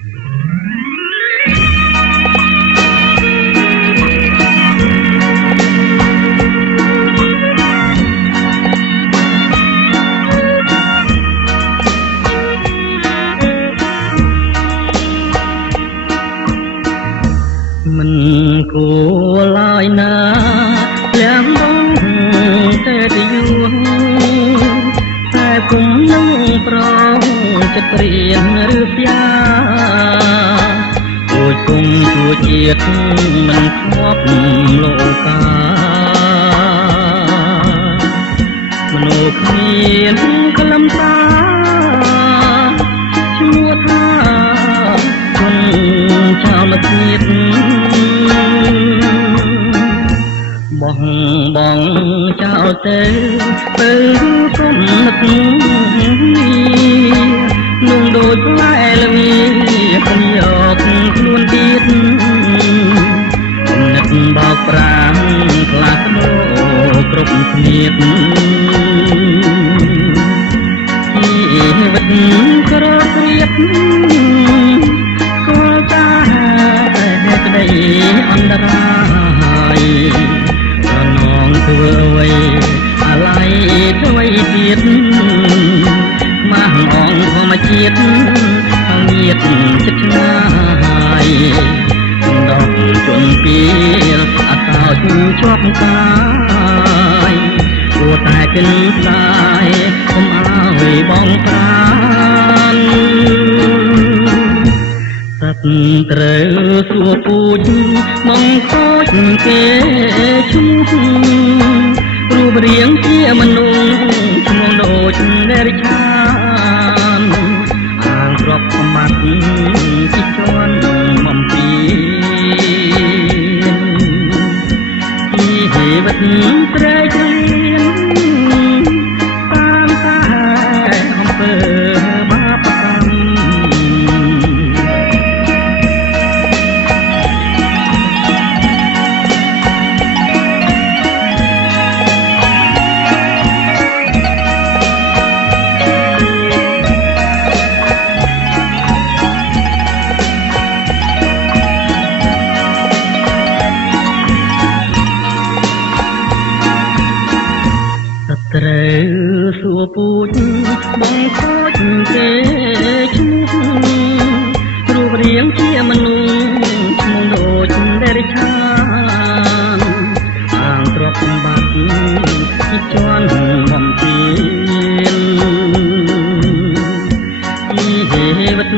មិនគួរឡើយណាលះបង់តែទៅយូរតែគុំនឹងប្រងចិត្តព្រៀនឬផ្យាអូចគុំជួជាតិមិនធ្លាប់លោកាមនុស្សគ្មានខ្លឹមសារឈ្មោះថាគុំចោលមកទៀតបោះបង់ចោលទៅគុំនឹកនឹងដូចផ្លែល្វីគុំយកខ្លួនទៀតនឹកបោកប្រាំខ្លាចដោគ្រប់គ្នាជីវិតក្រគ្រៀតស្គាល់តែក្តីអន្តរាយប្រណងធ្វើអ្វីអាឡ័យអ្វីទៀតម៉ាស់អងធម្មជាតិងៀតចិត្តឆ្ងាយដកជន់ពីអតោចជាប់កាយគួរតែគិនស្ដាយកុំឲ្យបងប្រានសត្វត្រូវសួរពូជមកខូចគេឈ្មោះរូបរាងជាមនុស្សឈ្មោះដូចនារីឆានអាងទ្រព្យសម្បត្តិជីជាន់បំពេញជីវិតត្រែកលៀនតាមតែអំពើបាបកម្មត្រូវសួរពូជបងខូចគេឈ្មោះរូបរាងជាមនុស្សឈ្មោះដូចនារីឆានអាងទ្រព្យសម្បត្តិជីជាន់បំពេញជីវិត